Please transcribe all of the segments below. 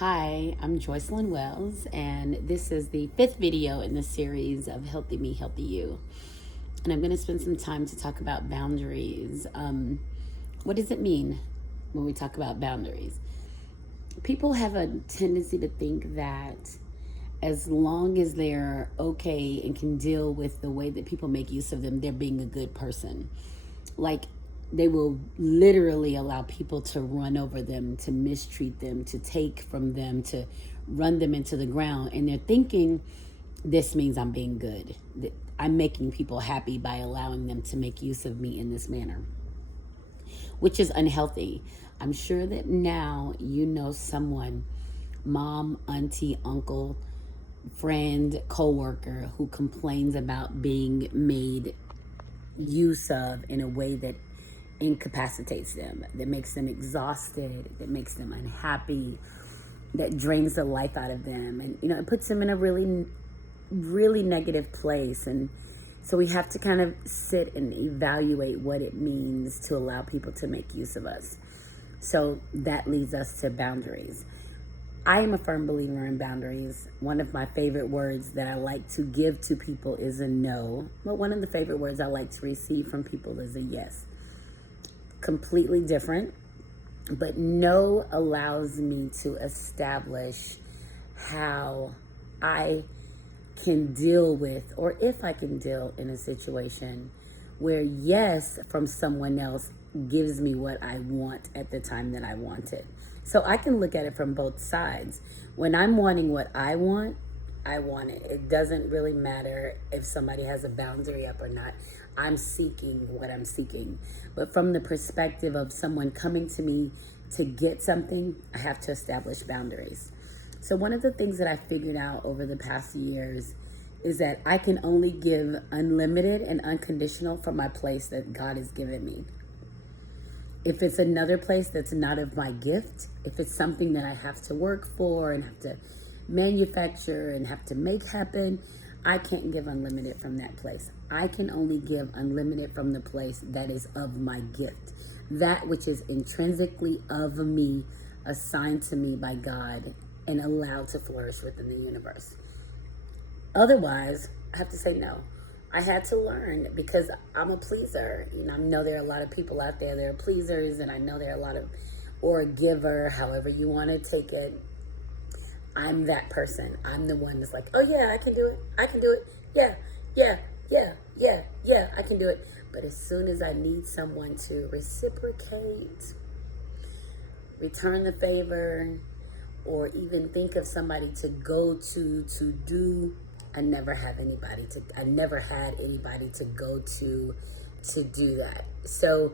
Hi, I'm Joycelyn Wells, and this is the fifth video in the series of Healthy Me, Healthy You. And I'm going to spend some time to talk about boundaries. What does it mean when we talk about boundaries? People have a tendency to think that as long as they're okay and can deal with the way that people make use of them, they're being a good person. Like, they will literally allow people to run over them, to mistreat them, to take from them, to run them into the ground. And they're thinking, this means I'm being good. I'm making people happy by allowing them to make use of me in this manner, which is unhealthy. I'm sure that now you know someone, mom, auntie, uncle, friend, coworker, who complains about being made use of in a way that incapacitates them, that makes them exhausted, that makes them unhappy, that drains the life out of them. And, it puts them in a really, really negative place. And so we have to kind of sit and evaluate what it means to allow people to make use of us. So that leads us to boundaries. I am a firm believer in boundaries. One of my favorite words that I like to give to people is a no. But one of the favorite words I like to receive from people is a yes. Completely different. But no allows me to establish how I can deal with, or if I can deal in a situation where yes from someone else gives me what I want at the time that I want it. So I can look at it from both sides. When I'm wanting what I want it. It doesn't really matter if somebody has a boundary up or not. I'm seeking what I'm seeking. But from the perspective of someone coming to me to get something, I have to establish boundaries. So one of the things that I figured out over the past years is that I can only give unlimited and unconditional from my place that God has given me. If it's another place that's not of my gift, if it's something that I have to work for and have to manufacture and have to make happen, I can't give unlimited from that place. I can only give unlimited from the place that is of my gift, that which is intrinsically of me, assigned to me by God, and allowed to flourish within the universe. Otherwise, I have to say no. I had to learn because I'm a pleaser. I know there are a lot of people out there that are pleasers, and I know there are a lot of, or a giver, however you want to take it. I'm that person. I'm the one that's like, oh yeah, I can do it. I can do it. Yeah, I can do it. But as soon as I need someone to reciprocate, return the favor, or even think of somebody to go to do, I never had anybody to go to do that. So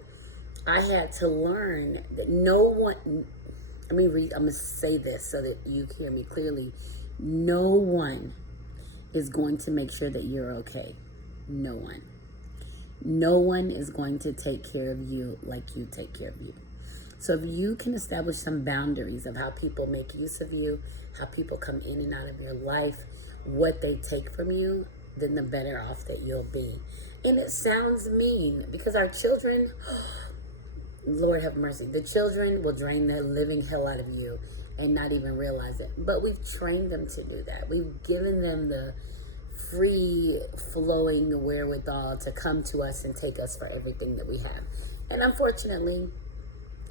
I had to learn that no one, I'm gonna say this so that you hear me clearly. No one is going to make sure that you're okay. No one. No one is going to take care of you like you take care of you. So if you can establish some boundaries of how people make use of you, how people come in and out of your life, what they take from you, then the better off that you'll be. And it sounds mean because our children, Lord have mercy, the children will drain the living hell out of you and not even realize it. But we've trained them to do that. We've given them the free flowing wherewithal to come to us and take us for everything that we have. And unfortunately,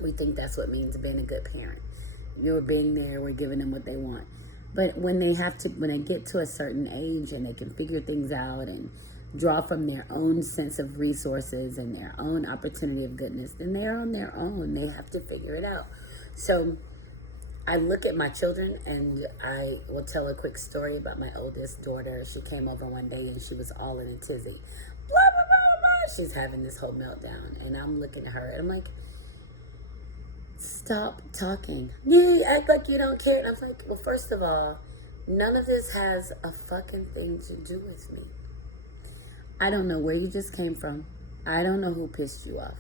we think that's what means being a good parent. You're being there, we're giving them what they want. But when they get to a certain age and they can figure things out and draw from their own sense of resources and their own opportunity of goodness, then they're on their own. They have to figure it out. So I look at my children, and I will tell a quick story about my oldest daughter. She came over one day and she was all in a tizzy. Blah, blah, blah, blah. She's having this whole meltdown. And I'm looking at her and I'm like, stop talking. You act like you don't care. And I was like, well, first of all, none of this has a fucking thing to do with me. I don't know where you just came from. I don't know who pissed you off.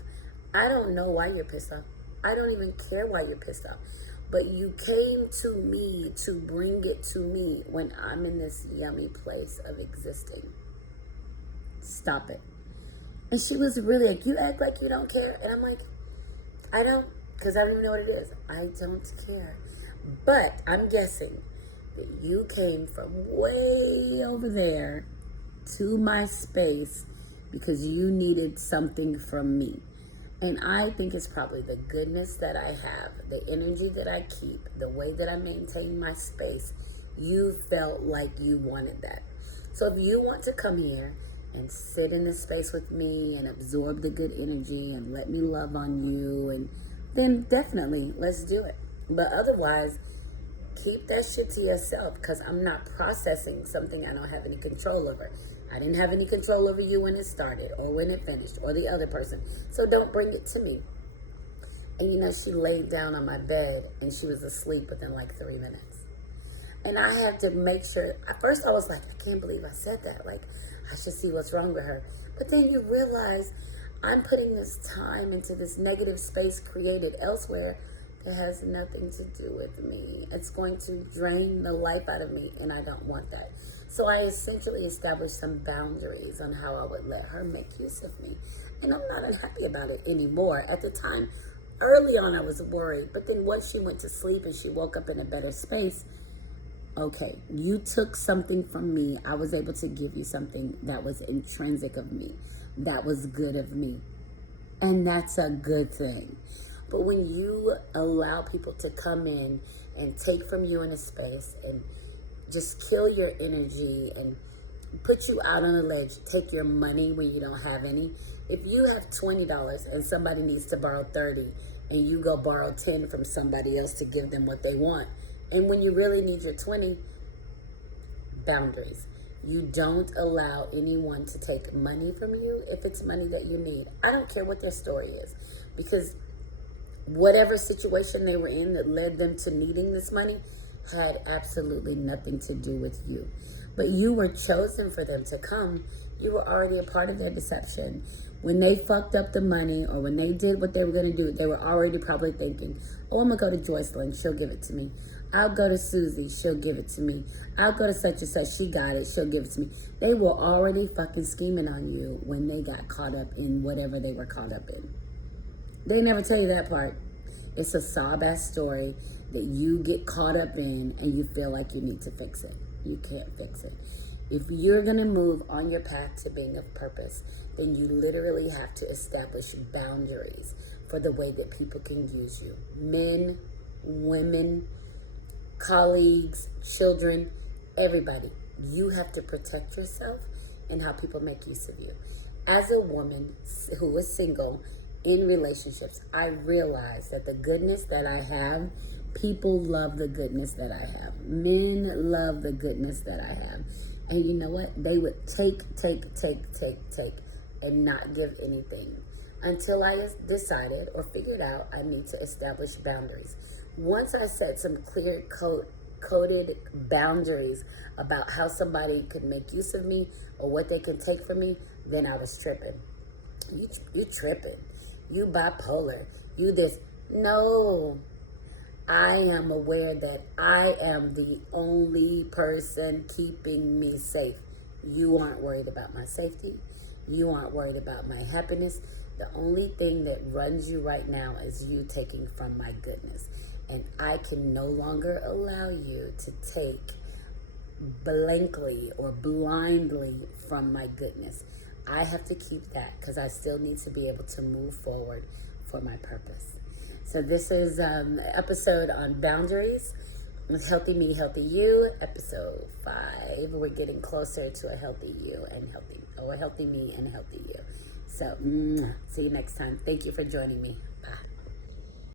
I don't know why you're pissed off. I don't even care why you're pissed off. But you came to me to bring it to me when I'm in this yummy place of existing. Stop it. And she was really like, you act like you don't care. And I'm like, I don't, because I don't even know what it is. I don't care. But I'm guessing that you came from way over there to my space because you needed something from me. And I think it's probably the goodness that I have, the energy that I keep, the way that I maintain my space. You felt like you wanted that. So if you want to come here and sit in this space with me and absorb the good energy and let me love on you, and then definitely let's do it. But otherwise, keep that shit to yourself, because I'm not processing something I don't have any control over. I didn't have any control over you when it started or when it finished or the other person. So don't bring it to me. And you know, she laid down on my bed and she was asleep within like 3 minutes. And I had to make sure, at first I was like, I can't believe I said that. Like, I should see what's wrong with her. But then you realize I'm putting this time into this negative space created elsewhere that has nothing to do with me. It's going to drain the life out of me, and I don't want that. So I essentially established some boundaries on how I would let her make use of me. And I'm not unhappy about it anymore. At the time, early on, I was worried. But then once she went to sleep and she woke up in a better space, okay, you took something from me. I was able to give you something that was intrinsic of me, that was good of me. And that's a good thing. But when you allow people to come in and take from you in a space and just kill your energy and put you out on a ledge, take your money when you don't have any. If you have $20 and somebody needs to borrow 30 and you go borrow 10 from somebody else to give them what they want, and when you really need your 20, boundaries. You don't allow anyone to take money from you if it's money that you need. I don't care what their story is, because whatever situation they were in that led them to needing this money had absolutely nothing to do with you. But you were chosen for them to come. You were already a part of their deception. When they fucked up the money or when they did what they were going to do, they were already probably thinking, oh, I'm going to go to Joycelyn, she'll give it to me. I'll go to Susie, she'll give it to me. I'll go to such and such, she got it, she'll give it to me. They were already fucking scheming on you when they got caught up in whatever they were caught up in. They never tell you that part. It's a sob-ass story that you get caught up in and you feel like you need to fix it. You can't fix it. If you're going to move on your path to being of purpose, then you literally have to establish boundaries for the way that people can use you. Men, women, colleagues, children, everybody. You have to protect yourself and how people make use of you. As a woman who is single in relationships, I realize that the goodness that I have, people love the goodness that I have. Men love the goodness that I have. And you know what? They would take, and not give anything until I decided or figured out I need to establish boundaries. Once I set some clear coded boundaries about how somebody could make use of me or what they can take from me, then I was tripping. You tripping. You bipolar. You this. No. I am aware that I am the only person keeping me safe. You aren't worried about my safety. You aren't worried about my happiness. The only thing that runs you right now is you taking from my goodness. And I can no longer allow you to take blankly or blindly from my goodness. I have to keep that because I still need to be able to move forward for my purpose. So this is an episode on boundaries with Healthy Me, Healthy You, episode 5. We're getting closer to a healthy you and healthy, or a healthy me and healthy you. So see you next time. Thank you for joining me.